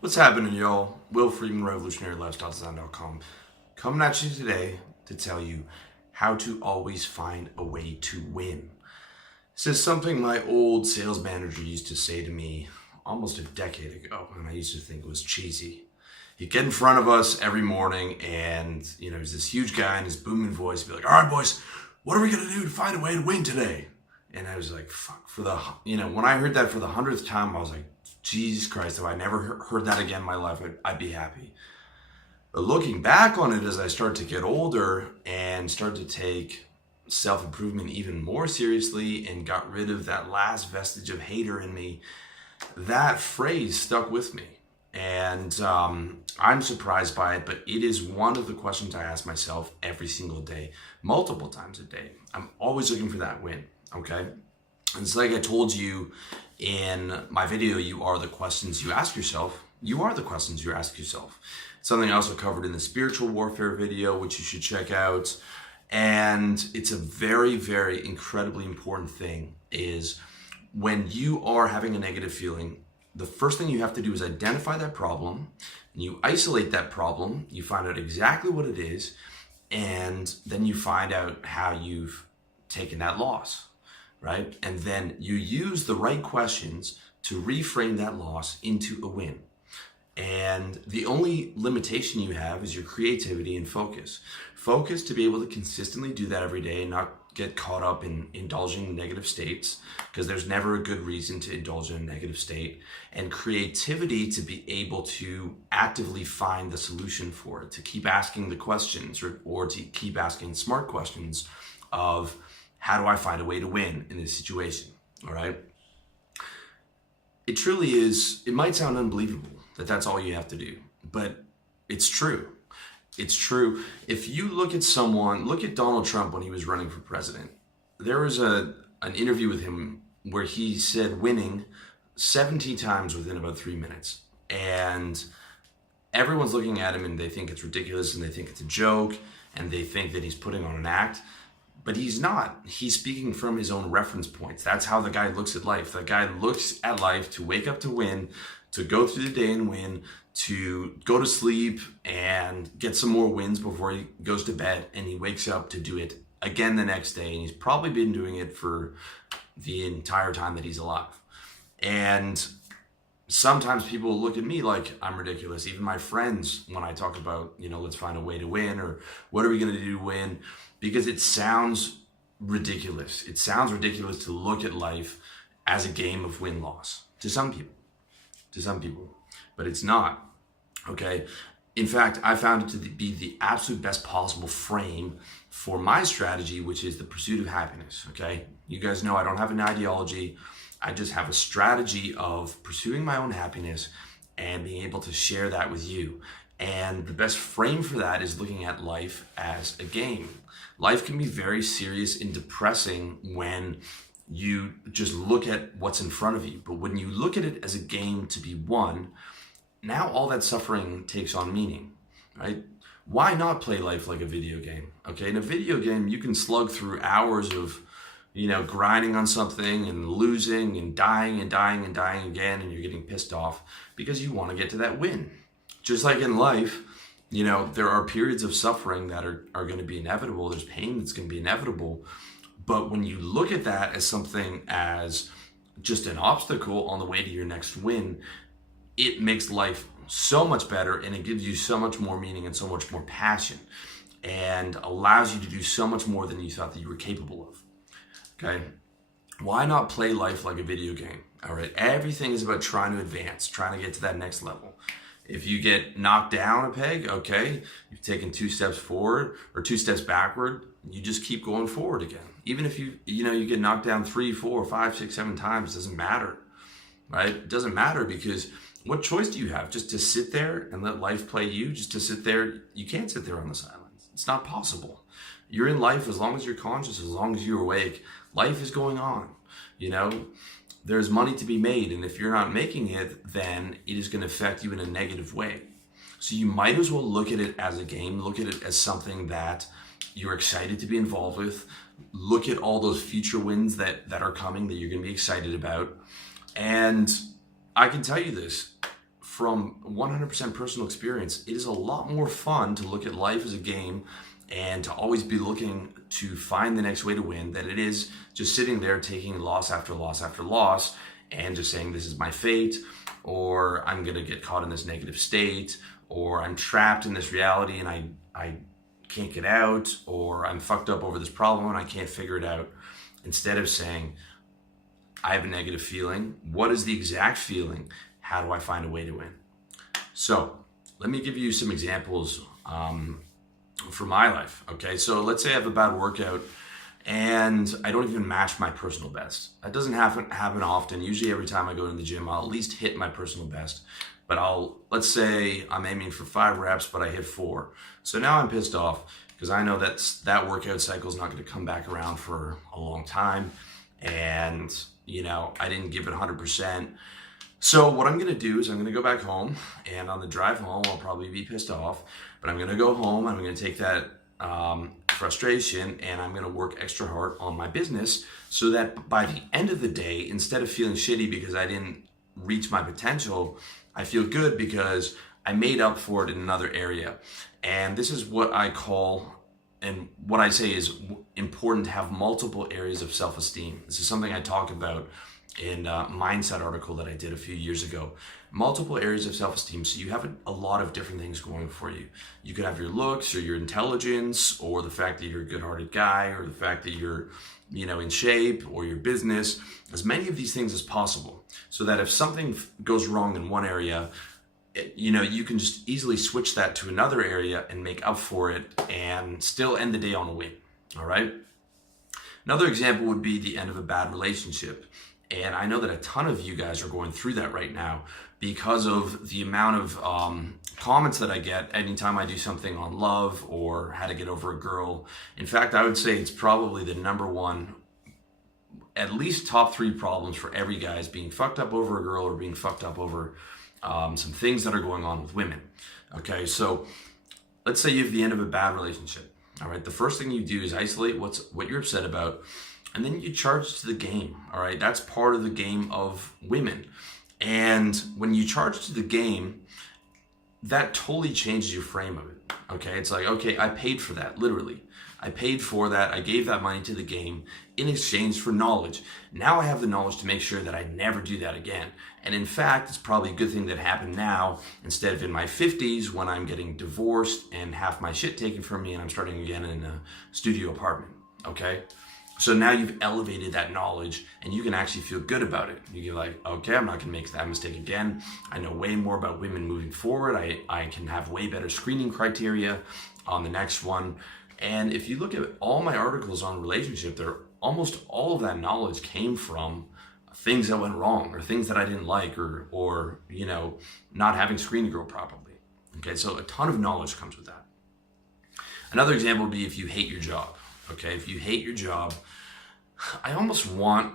What's happening, y'all? Will Friedman, RevolutionaryLifestyleDesign.com, coming at you today to tell you how to always find a way to win. This is something my old sales manager used to say to me almost a decade ago, and I used to think it was cheesy. He'd get in front of us every morning, and he's this huge guy in his booming voice. He'd be like, "All right, boys, what are we gonna do to find a way to win today?" And I was like, "Fuck!" When I heard that for the 100th time, I was like, Jesus Christ, if I never heard that again in my life, I'd be happy. But looking back on it as I start to get older and start to take self-improvement even more seriously and got rid of that last vestige of hater in me, that phrase stuck with me. And I'm surprised by it, but it is one of the questions I ask myself every single day, multiple times a day. I'm always looking for that win, okay? And it's like I told you in my video, you are the questions you ask yourself. You are the questions you ask yourself. Something I also covered in the spiritual warfare video, which you should check out. And it's a very, very incredibly important thing is when you are having a negative feeling, the first thing you have to do is identify that problem. And you isolate that problem. You find out exactly what it is. And then you find out how you've taken that loss. Right? And then you use the right questions to reframe that loss into a win. And the only limitation you have is your creativity and focus. Focus to be able to consistently do that every day and not get caught up in indulging in negative states, because there's never a good reason to indulge in a negative state. And creativity to be able to actively find the solution for it, to keep asking the questions or to keep asking smart questions of, how do I find a way to win in this situation? All right. It truly is, it might sound unbelievable that that's all you have to do, but it's true. It's true. If you look at Donald Trump when he was running for president. There was an interview with him where he said winning 17 times within about 3 minutes. And everyone's looking at him and they think it's ridiculous and they think it's a joke and they think that he's putting on an act. But he's not. He's speaking from his own reference points. That's how the guy looks at life. The guy looks at life to wake up to win, to go through the day and win, to go to sleep and get some more wins before he goes to bed. And he wakes up to do it again the next day. And he's probably been doing it for the entire time that he's alive. And sometimes people look at me like I'm ridiculous. Even my friends, when I talk about, let's find a way to win or what are we going to do to win? Because it sounds ridiculous. It sounds ridiculous to look at life as a game of win-loss to some people, but it's not, okay? In fact, I found it to be the absolute best possible frame for my strategy, which is the pursuit of happiness, okay? You guys know I don't have an ideology. I just have a strategy of pursuing my own happiness and being able to share that with you. And the best frame for that is looking at life as a game. Life can be very serious and depressing when you just look at what's in front of you. But when you look at it as a game to be won, now all that suffering takes on meaning, right? Why not play life like a video game? Okay, in a video game, you can slug through hours of, grinding on something and losing and dying and dying and dying again, and you're getting pissed off because you want to get to that win. Just like in life, there are periods of suffering that are going to be inevitable. There's pain that's going to be inevitable. But when you look at that as something as just an obstacle on the way to your next win, it makes life so much better and it gives you so much more meaning and so much more passion and allows you to do so much more than you thought that you were capable of. Okay? Why not play life like a video game? All right? Everything is about trying to advance, trying to get to that next level. If you get knocked down a peg, okay, you've taken 2 steps forward or 2 steps backward, you just keep going forward again. Even if you get knocked down 3, 4, 5, 6, 7 times, it doesn't matter, right? It doesn't matter because what choice do you have? Just to sit there and let life play you? Just to sit there? You can't sit there on the sidelines. It's not possible. You're in life as long as you're conscious, as long as you're awake. Life is going on, There's money to be made, and if you're not making it, then it is going to affect you in a negative way. So you might as well look at it as a game, look at it as something that you're excited to be involved with, look at all those future wins that are coming that you're going to be excited about. And I can tell you this, from 100% personal experience, it is a lot more fun to look at life as a game and to always be looking to find the next way to win than it is just sitting there taking loss after loss after loss and just saying this is my fate, or I'm gonna get caught in this negative state, or I'm trapped in this reality and I can't get out, or I'm fucked up over this problem and I can't figure it out. Instead of saying, I have a negative feeling, what is the exact feeling? How do I find a way to win? So let me give you some examples for my life, okay? So let's say I have a bad workout and I don't even match my personal best. That doesn't happen often. Usually every time I go to the gym, I'll at least hit my personal best. But let's say I'm aiming for 5 reps, but I hit 4. So now I'm pissed off because I know that workout cycle is not going to come back around for a long time. And, I didn't give it 100%. So what I'm going to do is I'm going to go back home, and on the drive home, I'll probably be pissed off, but I'm going to go home and I'm going to take that frustration and I'm going to work extra hard on my business so that by the end of the day, instead of feeling shitty because I didn't reach my potential, I feel good because I made up for it in another area. And this is what I call, and what I say is important to have multiple areas of self-esteem. This is something I talk about in a mindset article that I did a few years ago. Multiple areas of self-esteem. So you have a lot of different things going for you. You could have your looks or your intelligence or the fact that you're a good-hearted guy or the fact that you're, in shape or your business, as many of these things as possible. So that if something goes wrong in one area, you can just easily switch that to another area and make up for it and still end the day on a win. All right. Another example would be the end of a bad relationship. And I know that a ton of you guys are going through that right now because of the amount of comments that I get anytime I do something on love or how to get over a girl. In fact, I would say it's probably the number one, at least top 3 problems for every guy is being fucked up over a girl or being fucked up over some things that are going on with women. Okay, so let's say you have the end of a bad relationship. All right, the first thing you do is isolate what you're upset about, and then you charge to the game. All right, that's part of the game of women. And when you charge to the game, that totally changes your frame of it. Okay, it's like, okay, I paid for that, literally. I paid for that. I gave that money to the game in exchange for knowledge. Now I have the knowledge to make sure that I never do that again. And in fact, it's probably a good thing that happened now instead of in my 50s when I'm getting divorced and half my shit taken from me and I'm starting again in a studio apartment. Okay? So now you've elevated that knowledge and you can actually feel good about it. You can like, okay, I'm not gonna make that mistake again. I know way more about women moving forward. I can have way better screening criteria on the next one. And if you look at all my articles on relationship, almost all of that knowledge came from things that went wrong or things that I didn't like or not having screening girl properly. Okay, so a ton of knowledge comes with that. Another example would be if you hate your job. Okay, if you hate your job, I almost want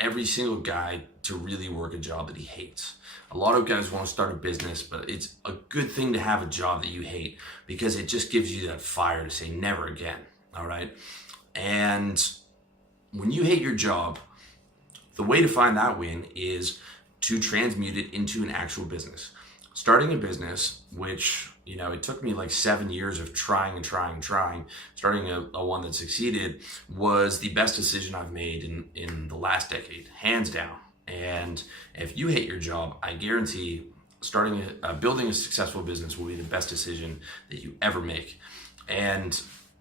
every single guy to really work a job that he hates. A lot of guys want to start a business, but it's a good thing to have a job that you hate because it just gives you that fire to say never again, all right? And when you hate your job, the way to find that win is to transmute it into an actual business. Starting a business, which, it took me like 7 years of trying. Starting a one that succeeded was the best decision I've made in the last decade, hands down. And if you hate your job, I guarantee building a successful business will be the best decision that you ever make. And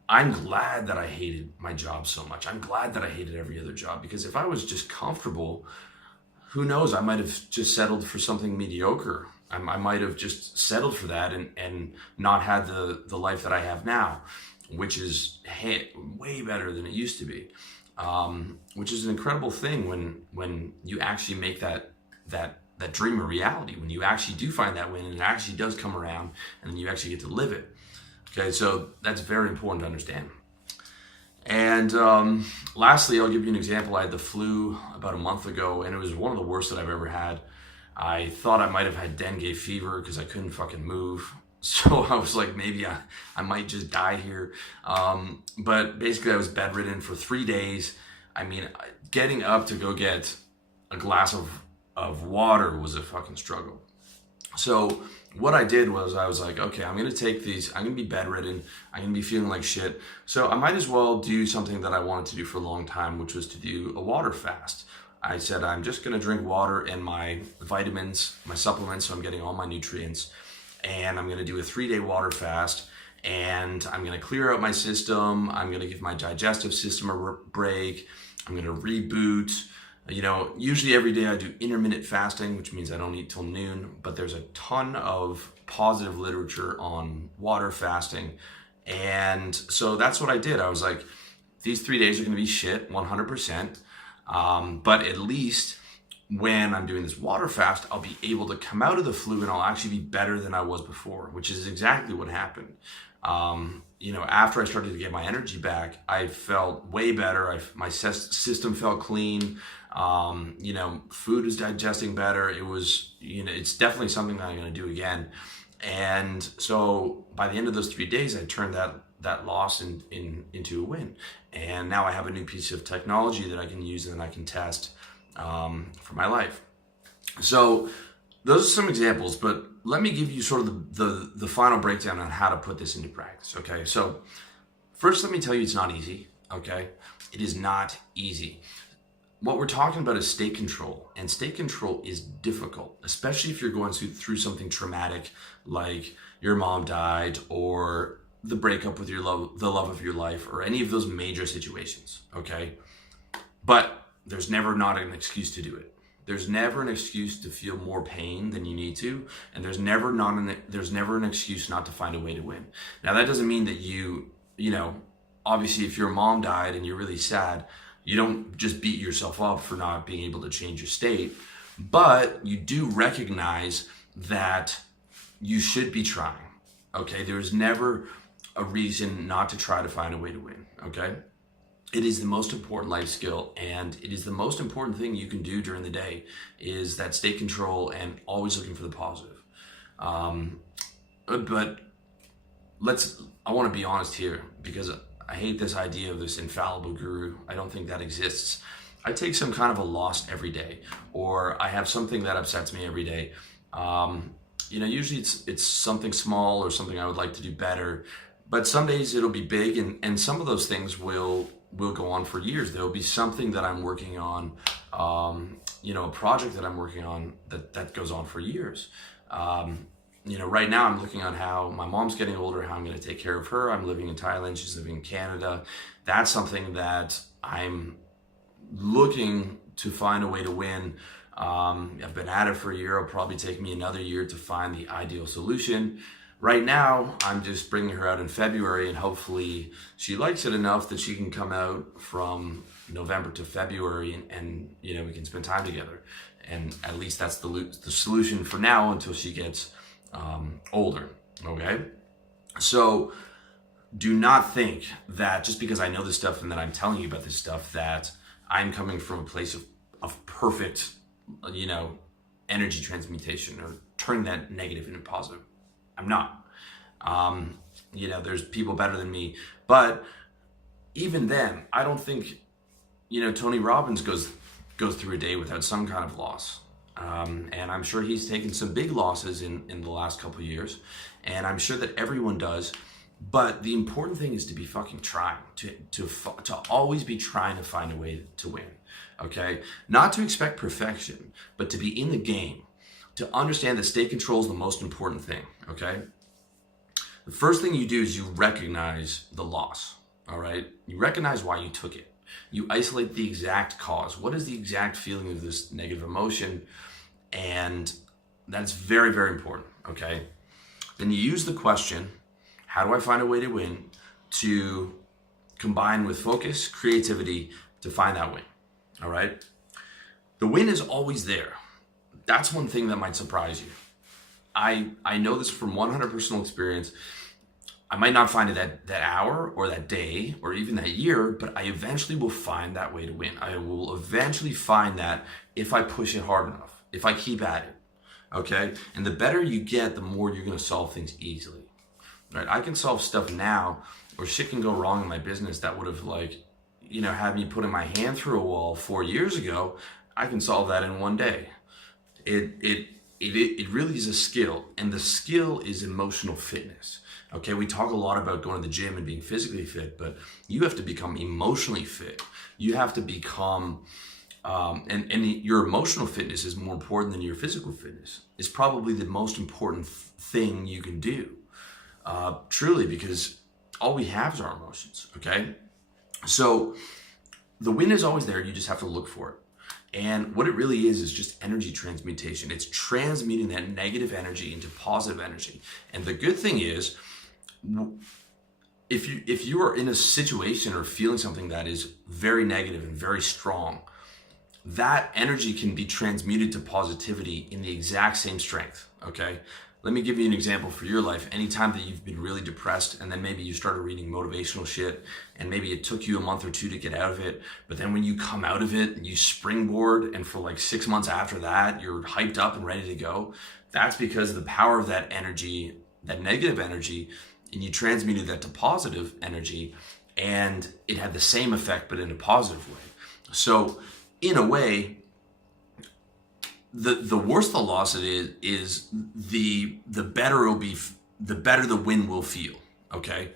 I'm glad that I hated my job so much. I'm glad that I hated every other job because if I was just comfortable, who knows, I might have just settled for something mediocre. I might have just settled for that and not had the life that I have now, which is way better than it used to be. Which is an incredible thing when you actually make that dream a reality, when you actually do find that win and it actually does come around and then you actually get to live it. Okay, so that's very important to understand. And lastly, I'll give you an example. I had the flu about a month ago and it was one of the worst that I've ever had. I thought I might have had dengue fever because I couldn't fucking move. So I was like, maybe I might just die here. But basically I was bedridden for 3 days. I mean, getting up to go get a glass of water was a fucking struggle. So what I did was I was like, okay, I'm gonna take these, I'm gonna be bedridden, I'm gonna be feeling like shit. So I might as well do something that I wanted to do for a long time, which was to do a water fast. I said, I'm just gonna drink water and my vitamins, my supplements, so I'm getting all my nutrients. And I'm gonna do a 3-day water fast, and I'm gonna clear out my system. I'm gonna give my digestive system a break. I'm gonna reboot. Usually every day I do intermittent fasting, which means I don't eat till noon, but there's a ton of positive literature on water fasting. And so that's what I did. I was like, these 3 days are going to be shit, 100%. But at least when I'm doing this water fast, I'll be able to come out of the flu and I'll actually be better than I was before, which is exactly what happened. After I started to get my energy back, I felt way better. My system felt clean. Food was digesting better. It was, it's definitely something that I'm going to do again. And so by the end of those 3 days, I turned that loss into a win. And now I have a new piece of technology that I can use and I can test for my life. So those are some examples, but let me give you sort of the final breakdown on how to put this into practice, okay? So first, let me tell you it's not easy, okay? It is not easy. What we're talking about is state control, and state control is difficult, especially if you're going through something traumatic like your mom died or the breakup with the love of your life, or any of those major situations, okay? But there's never not an excuse to do it. There's never an excuse to feel more pain than you need to, and there's never an excuse not to find a way to win. Now that doesn't mean that obviously if your mom died and you're really sad, you don't just beat yourself up for not being able to change your state, but you do recognize that you should be trying, okay? There's never a reason not to try to find a way to win, okay? It is the most important life skill, and it is the most important thing you can do during the day, is that state control and always looking for the positive. But I want to be honest here, because I hate this idea of this infallible guru. I don't think that exists. I take some kind of a loss every day, or I have something that upsets me every day. Usually it's something small or something I would like to do better, but some days it'll be big, and some of those things will go on for years. There'll be something that I'm working on, a project that I'm working on that goes on for years. Right now I'm looking on how my mom's getting older, how I'm going to take care of her. I'm living in Thailand, she's living in Canada. That's something that I'm looking to find a way to win. I've been at it for a year. It'll probably take me another year to find the ideal solution. Right now, I'm just bringing her out in February, and hopefully she likes it enough that she can come out from November to February, and we can spend time together. And at least that's the solution for now until she gets older, okay? So do not think that just because I know this stuff and that I'm telling you about this stuff that I'm coming from a place of perfect, energy transmutation or turning that negative into positive. I'm not. There's people better than me, but even then, I don't think, Tony Robbins goes through a day without some kind of loss. And I'm sure he's taken some big losses in the last couple of years, and I'm sure that everyone does. But the important thing is to be fucking trying, to always be trying to find a way to win, okay? Not to expect perfection, but to be in the game, to understand that state control is the most important thing, okay? The first thing you do is you recognize the loss, all right? You recognize why you took it. You isolate the exact cause. What is the exact feeling of this negative emotion? And that's very, very important, okay? Then you use the question, how do I find a way to win, to combine with focus, creativity, to find that win, all right? The win is always there. That's one thing that might surprise you. I know this from 100% personal experience. I might not find it that hour or that day or even that year, but I eventually will find that way to win. I will eventually find that if I push it hard enough, if I keep at it, okay? And the better you get, the more you're gonna solve things easily, right? I can solve stuff now, or shit can go wrong in my business that would have had me putting my hand through a wall 4 years ago. I can solve that in one day. it really is a skill, and the skill is emotional fitness. Okay, we talk a lot about going to the gym and being physically fit, but you have to become emotionally fit. You have to become, and your emotional fitness is more important than your physical fitness. It's probably the most important thing you can do, truly, because all we have is our emotions. Okay, so the win is always there. You just have to look for it. And what it really is just energy transmutation. It's transmuting that negative energy into positive energy. And the good thing is, if you are in a situation or feeling something that is very negative and very strong, that energy can be transmuted to positivity in the exact same strength. Okay, let me give you an example for your life. Anytime that you've been really depressed and then maybe you started reading motivational shit and maybe it took you a month or two to get out of it, but then when you come out of it, you springboard, and for like 6 months after that, you're hyped up and ready to go. That's because the power of that energy, that negative energy, and you transmuted that to positive energy, and it had the same effect but in a positive way. So in a way, the worse the loss it is the better it'll be, the better the win will feel. Okay,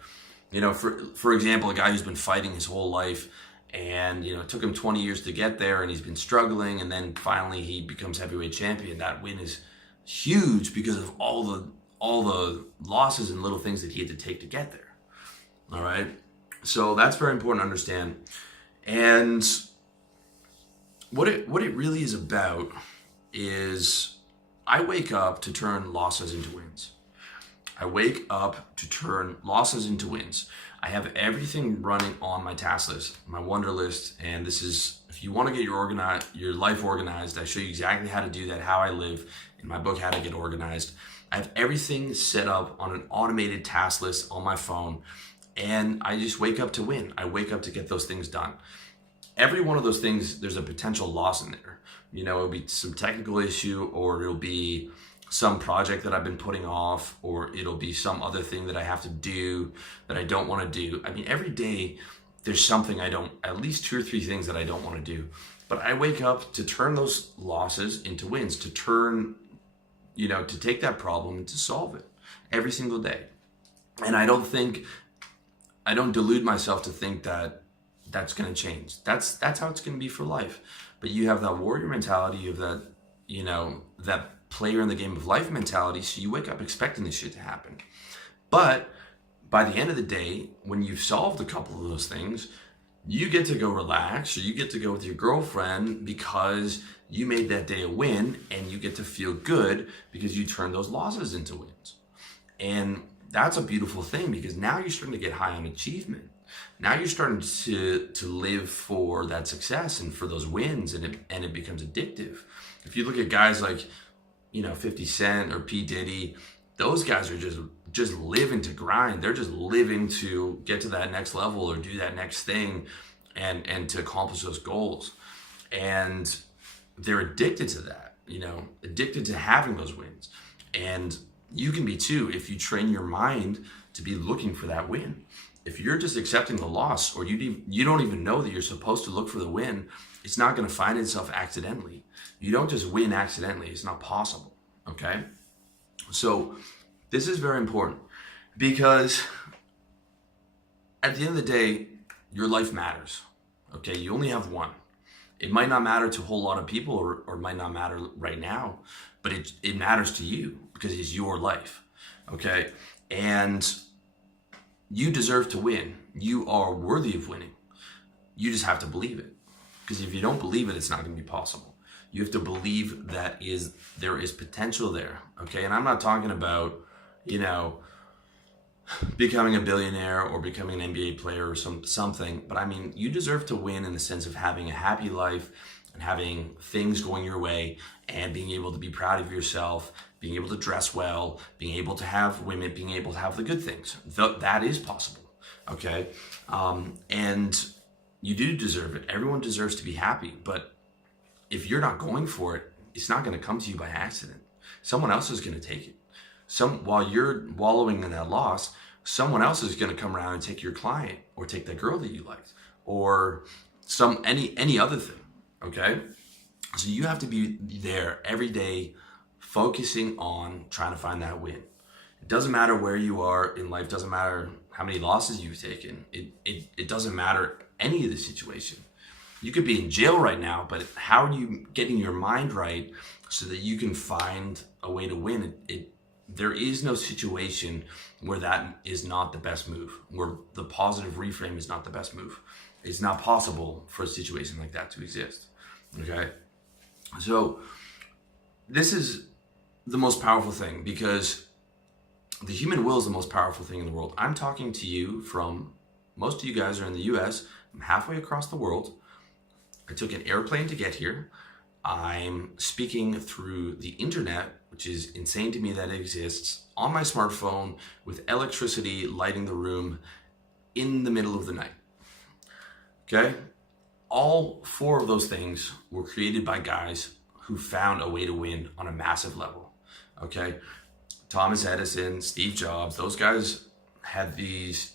for example, a guy who's been fighting his whole life, and it took him 20 years to get there, and he's been struggling, and then finally he becomes heavyweight champion. That win is huge because of all the losses and little things that he had to take to get there. All right, so that's very important to understand. And what it really is about is, I wake up to turn losses into wins. I wake up to turn losses into wins. I have everything running on my task list, my wonder list, and this is, if you want to get your life organized, I show you exactly how to do that, how I live in my book, How to Get Organized. I have everything set up on an automated task list on my phone, and I just wake up to win. I wake up to get those things done. Every one of those things, there's a potential loss in there. It'll be some technical issue, or it'll be some project that I've been putting off, or it'll be some other thing that I have to do that I don't want to do. I mean, every day there's something at least 2 or 3 things that I don't want to do. But I wake up to turn those losses into wins, to take that problem and to solve it every single day. And I don't delude myself to think that that's going to change. That's how it's going to be for life. But you have that warrior mentality, you have that, that player in the game of life mentality. So you wake up expecting this shit to happen. But by the end of the day, when you've solved a couple of those things, you get to go relax, or you get to go with your girlfriend because you made that day a win, and you get to feel good because you turned those losses into wins. And that's a beautiful thing, because now you're starting to get high on achievement. Now you're starting to live for that success and for those wins, and it becomes addictive. If you look at guys like 50 Cent or P. Diddy, those guys are just living to grind. They're just living to get to that next level or do that next thing and to accomplish those goals. And they're addicted to that, addicted to having those wins. And you can be too, if you train your mind to be looking for that win. If you're just accepting the loss, or you don't even know that you're supposed to look for the win, it's not going to find itself accidentally. You don't just win accidentally. It's not possible. Okay? So this is very important, because at the end of the day, your life matters. Okay? You only have one. It might not matter to a whole lot of people, or it might not matter right now, but it matters to you because it's your life. Okay? And you deserve to win. You are worthy of winning. You just have to believe it. Because if you don't believe it, it's not going to be possible. You have to believe that there is potential there. Okay? And I'm not talking about, becoming a billionaire or becoming an NBA player or something, but I mean, you deserve to win in the sense of having a happy life and having things going your way and being able to be proud of yourself, being able to dress well, being able to have women, being able to have the good things. That is possible, okay? And you do deserve it. Everyone deserves to be happy, but if you're not going for it, it's not going to come to you by accident. Someone else is going to take it. While you're wallowing in that loss, someone else is going to come around and take your client, or take that girl that you liked, or any other thing, okay? So you have to be there every day, focusing on trying to find that win. It doesn't matter where you are in life, doesn't matter how many losses you've taken. It doesn't matter any of the situation. You could be in jail right now, but how are you getting your mind right so that you can find a way to win? There is no situation where that is not the best move, where the positive reframe is not the best move. It's not possible for a situation like that to exist. Okay? So this is the most powerful thing, because the human will is the most powerful thing in the world. I'm talking to you from, most of you guys are in the US. I'm halfway across the world. I took an airplane to get here. I'm speaking through the internet, which is insane to me that it exists, on my smartphone with electricity lighting the room in the middle of the night. Okay? All four of those things were created by guys who found a way to win on a massive level. Okay? Thomas Edison, Steve Jobs, those guys had these,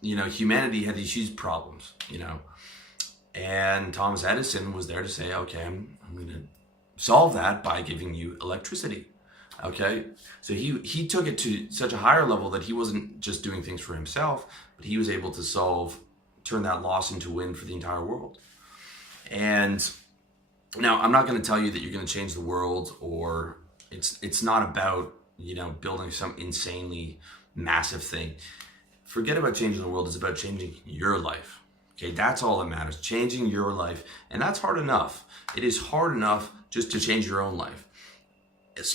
humanity had these huge problems, And Thomas Edison was there to say, okay, I'm going to solve that by giving you electricity. Okay? So he took it to such a higher level that he wasn't just doing things for himself, but he was able to turn that loss into win for the entire world. And now I'm not going to tell you that you're going to change the world, or it's not about, building some insanely massive thing. Forget about changing the world. It's about changing your life. Okay, that's all that matters. Changing your life. And that's hard enough. It is hard enough just to change your own life.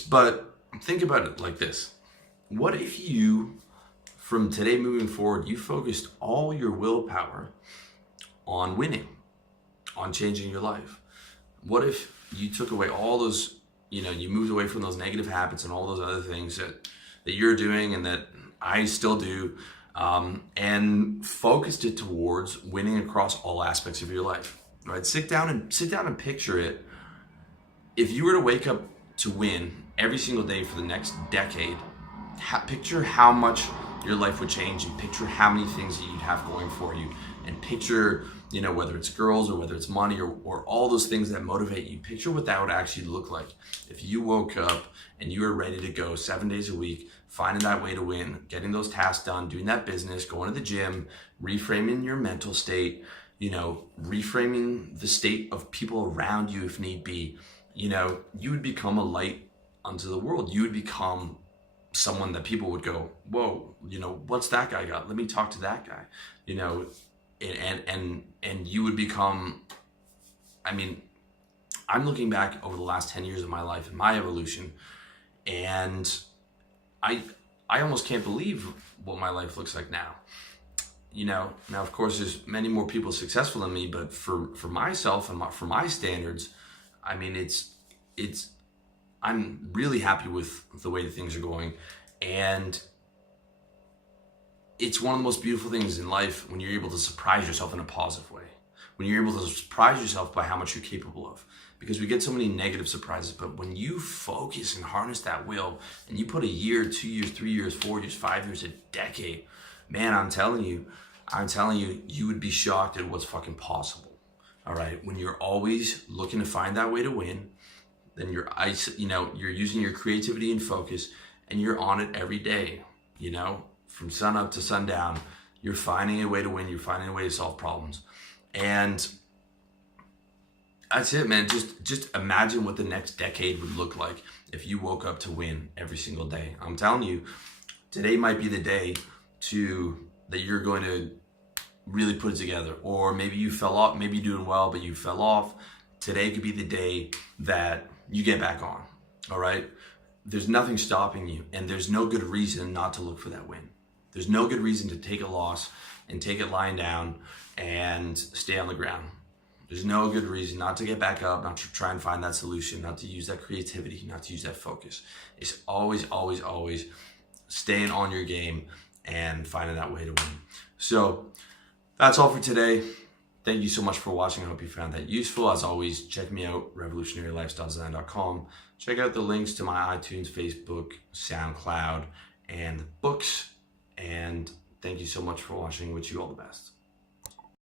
But think about it like this. What if you, from today moving forward, you focused all your willpower on winning, on changing your life? What if you took away all those, you moved away from those negative habits and all those other things that you're doing and that I still do, and focused it towards winning across all aspects of your life, right? Sit down and picture it. If you were to wake up to win every single day for the next decade, picture how much your life would change, and picture how many things that you'd have going for you, and picture, whether it's girls or whether it's money or all those things that motivate you. Picture what that would actually look like if you woke up and you were ready to go 7 days a week, finding that way to win, getting those tasks done, doing that business, going to the gym, reframing your mental state, reframing the state of people around you if need be. You would become a light unto the world. You would become someone that people would go, whoa, what's that guy got? Let me talk to that guy, and you would become, I'm looking back over the last 10 years of my life and my evolution, and I almost can't believe what my life looks like now. Now of course there's many more people successful than me, but for myself and for my standards, I'm really happy with the way that things are going. And it's one of the most beautiful things in life when you're able to surprise yourself in a positive way. When you're able to surprise yourself by how much you're capable of. Because we get so many negative surprises, but when you focus and harness that will, and you put a year, 2 years, 3 years, 4 years, 5 years, a decade, man, I'm telling you, you would be shocked at what's fucking possible. All right, when you're always looking to find that way to win, then you're using your creativity and focus, and you're on it every day. From sun up to sundown, you're finding a way to win. You're finding a way to solve problems, and that's it, man. Just imagine what the next decade would look like if you woke up to win every single day. I'm telling you, today might be the day that you're going to really put it together. Or maybe you fell off, maybe you're doing well, but you fell off. Today could be the day that you get back on, all right? There's nothing stopping you, and there's no good reason not to look for that win. There's no good reason to take a loss and take it lying down and stay on the ground. There's no good reason not to get back up, not to try and find that solution, not to use that creativity, not to use that focus. It's always, always, always staying on your game and finding that way to win. So that's all for today. Thank you so much for watching. I hope you found that useful. As always, check me out, revolutionarylifestyledesign.com. Check out the links to my iTunes, Facebook, SoundCloud, and books. And thank you so much for watching. Wish you all the best.